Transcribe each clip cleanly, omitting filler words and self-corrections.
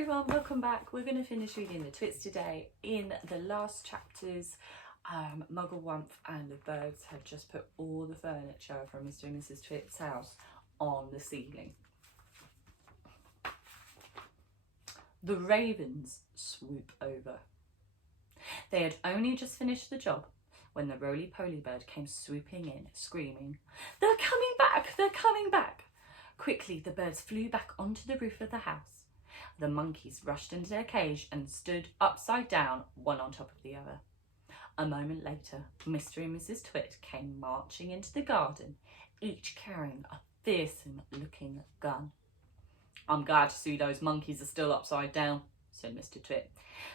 everyone, welcome back. We're going to finish reading the Twits today. In the last chapters, Mugglewump and the birds had just put all the furniture from Mr. and Mrs. Twits' house on the ceiling. The ravens swoop over. They had only just finished the job when the roly-poly bird came swooping in, screaming, "They're coming back! They're coming back!" Quickly, the birds flew back onto the roof of the house. The monkeys rushed into their cage and stood upside down, one on top of the other. A moment later, Mr. and Mrs. Twit came marching into the garden, each carrying a fearsome-looking gun. "I'm glad to see those monkeys are still upside down," said Mr. Twit.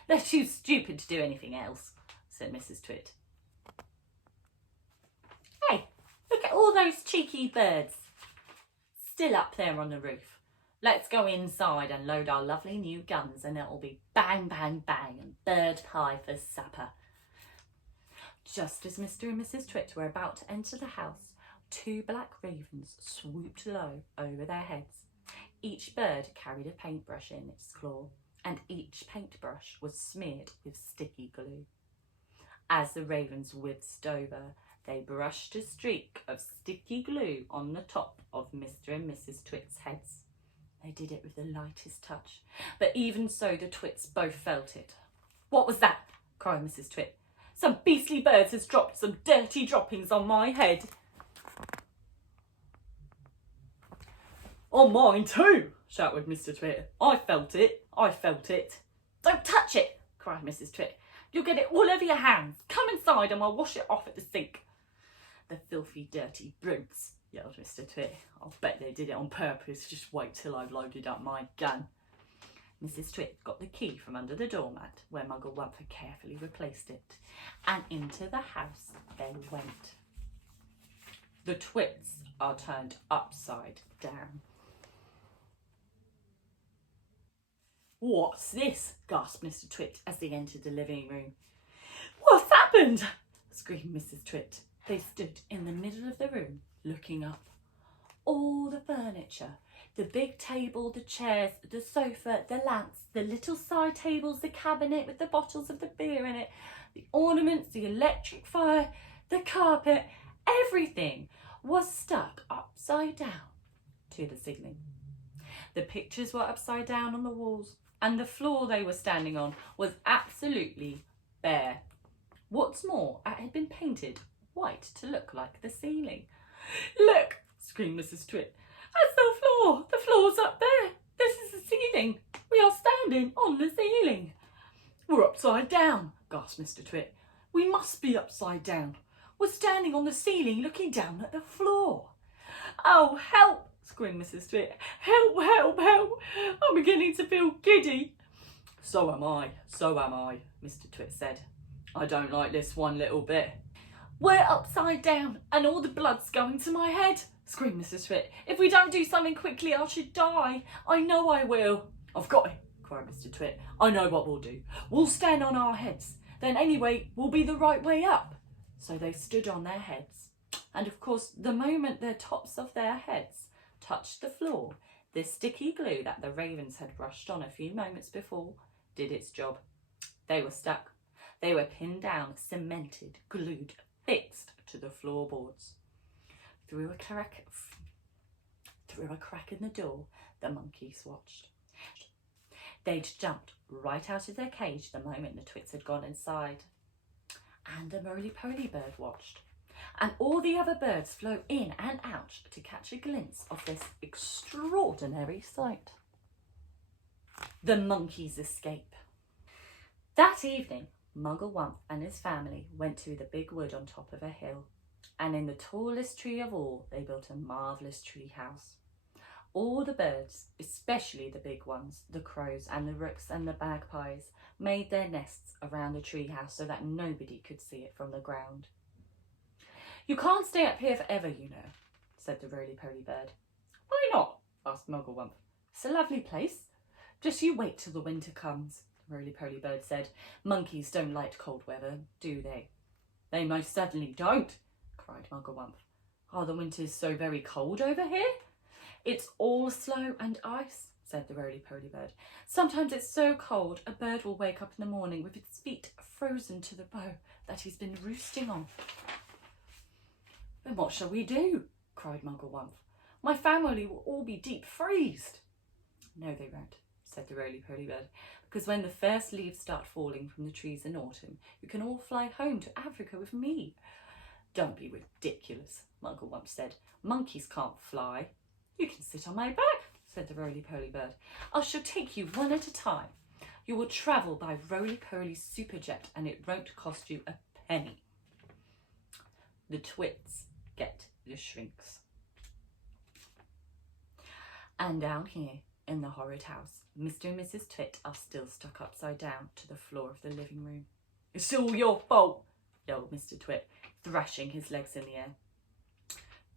"They're too stupid to do anything else," said Mrs. Twit. "Hey, look at all those cheeky birds still up there on the roof. Let's go inside and load our lovely new guns, and it'll be bang, bang, bang and bird pie for supper." Just as Mr. and Mrs. Twit were about to enter the house, two black ravens swooped low over their heads. Each bird carried a paintbrush in its claw, and each paintbrush was smeared with sticky glue. As the ravens whizzed over, they brushed a streak of sticky glue on the top of Mr. and Mrs. Twit's heads. They did it with the lightest touch, but even so the Twits both felt it. "What was that?" cried Mrs. Twit. "Some beastly birds has dropped some dirty droppings on my head." "On mine too," shouted Mr. Twit. "I felt it, I felt it." "Don't touch it," cried Mrs. Twit. "You'll get it all over your hands. Come inside and I'll wash it off at the sink." "The filthy, dirty brutes," yelled Mr. Twit. "I'll bet they did it on purpose. Just wait till I've loaded up my gun." Mrs. Twit got the key from under the doormat where Mugglewump had carefully replaced it, and into the house they went. The Twits are turned upside down. "What's this?" gasped Mr. Twit as they entered the living room. "What's happened?" screamed Mrs. Twit. They stood in the middle of the room, looking up. All the furniture, the big table, the chairs, the sofa, the lamps, the little side tables, the cabinet with the bottles of the beer in it, the ornaments, the electric fire, the carpet, everything was stuck upside down to the ceiling. The pictures were upside down on the walls, and the floor they were standing on was absolutely bare. What's more, it had been painted white to look like the ceiling. "Look!" screamed Mrs. Twit. "That's the floor! The floor's up there! This is the ceiling! We are standing on the ceiling!" "We're upside down!" gasped Mr. Twit. "We must be upside down! We're standing on the ceiling looking down at the floor!" "Oh, help!" screamed Mrs. Twit. "Help, help, help! I'm beginning to feel giddy." So am I, Mr. Twit said. "I don't like this one little bit." "We're upside down and all the blood's going to my head," screamed Mrs. Twit. "If we don't do something quickly, I should die. I know I will." "I've got it," cried Mr. Twit. "I know what we'll do. We'll stand on our heads. Then anyway, we'll be the right way up." So they stood on their heads. And of course, the moment the tops of their heads touched the floor, the sticky glue that the ravens had brushed on a few moments before did its job. They were stuck. They were pinned down, cemented, glued, fixed to the floorboards. Through a crack in the door, the monkeys watched. They'd jumped right out of their cage the moment the Twits had gone inside. And the roly-poly bird watched. And all the other birds flew in and out to catch a glimpse of this extraordinary sight. The monkeys' escape. That evening, Mugglewump and his family went to the big wood on top of a hill, and in the tallest tree of all they built a marvellous tree house. All the birds, especially the big ones, the crows and the rooks and the magpies, made their nests around the tree house so that nobody could see it from the ground. "You can't stay up here forever, you know," said the roly-poly bird. "Why not?" asked Mugglewump. "It's a lovely place. Just you wait till the winter comes," the roly-poly bird said. "Monkeys don't like cold weather, do they?" "They most certainly don't," cried Mugglewump. "Are the winters so very cold over here?" "It's all snow and ice," said the roly-poly bird. Sometimes it's so cold a bird will wake up in the morning with its feet frozen to the bough that he's been roosting on. Then what shall we do? Cried Muggle-Wump. My family will all be deep freezed. No, they won't, said the roly-poly bird, because when the first leaves start falling from the trees in autumn, you can all fly home to Africa with me. Don't be ridiculous, Muggle-Wump said. Monkeys can't fly. You can sit on my back, said the roly-poly bird. I shall take you one at a time. You will travel by roly-poly superjet and it won't cost you a penny. The Twits get the shrinks. And down here in the horrid house, Mr. and Mrs. Twit are still stuck upside down to the floor of the living room. It's all your fault, yelled Mr. Twit, thrashing his legs in the air.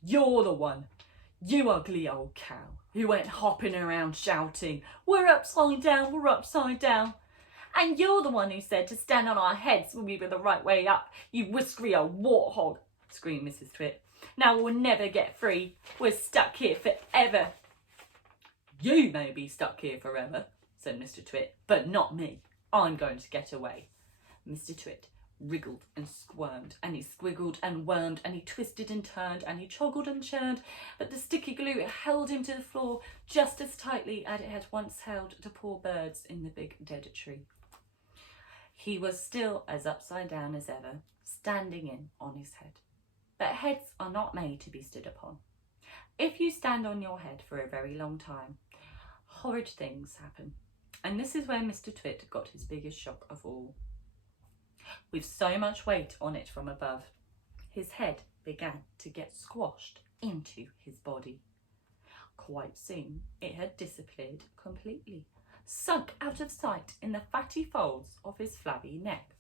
You're the one, you ugly old cow, who went hopping around shouting, we're upside down, we're upside down. And you're the one who said to stand on our heads when we were the right way up, you whiskery old warthog, screamed Mrs. Twit. Now we'll never get free, we're stuck here forever. You may be stuck here forever, said Mr. Twit, but not me. I'm going to get away. Mr. Twit wriggled and squirmed, and he squiggled and wormed, and he twisted and turned, and he toggled and churned, but the sticky glue held him to the floor just as tightly as it had once held the poor birds in the big dead tree. He was still as upside down as ever, standing in on his head. But heads are not made to be stood upon. If you stand on your head for a very long time, horrid things happen. And this is where Mr. Twit got his biggest shock of all. With so much weight on it from above, his head began to get squashed into his body. Quite soon it had disappeared completely, sunk out of sight in the fatty folds of his flabby neck.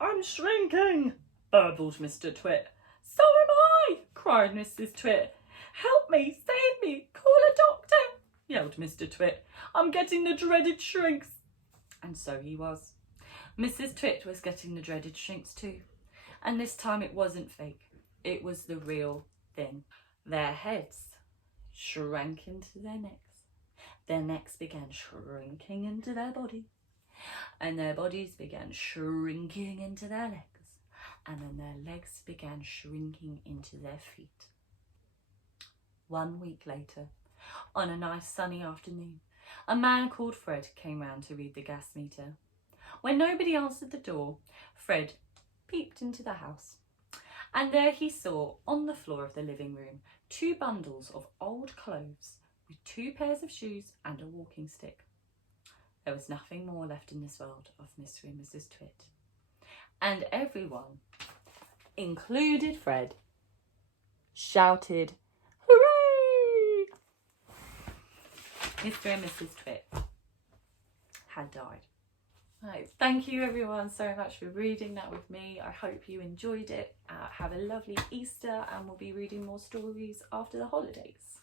I'm shrinking, burbled Mr. Twit. So am I, cried Mrs. Twit. Help me, save me, call a doctor, yelled Mr. Twit. I'm getting the dreaded shrinks. And so he was. Mrs. Twit was getting the dreaded shrinks too. And this time it wasn't fake. It was the real thing. Their heads shrank into their necks. Their necks began shrinking into their body. And their bodies began shrinking into their legs. And then their legs began shrinking into their feet. 1 week later, on a nice sunny afternoon, a man called Fred came round to read the gas meter. When nobody answered the door, Fred peeped into the house, and there he saw on the floor of the living room 2 bundles of old clothes with 2 pairs of shoes and a walking stick. There was nothing more left in this world of Mr. and Mrs. Twit, and everyone, included Fred, shouted, "Hooray!" Mr. and Mrs. Twit had died. Right, thank you everyone so much for reading that with me. I hope you enjoyed it. Have a lovely Easter, and we'll be reading more stories after the holidays.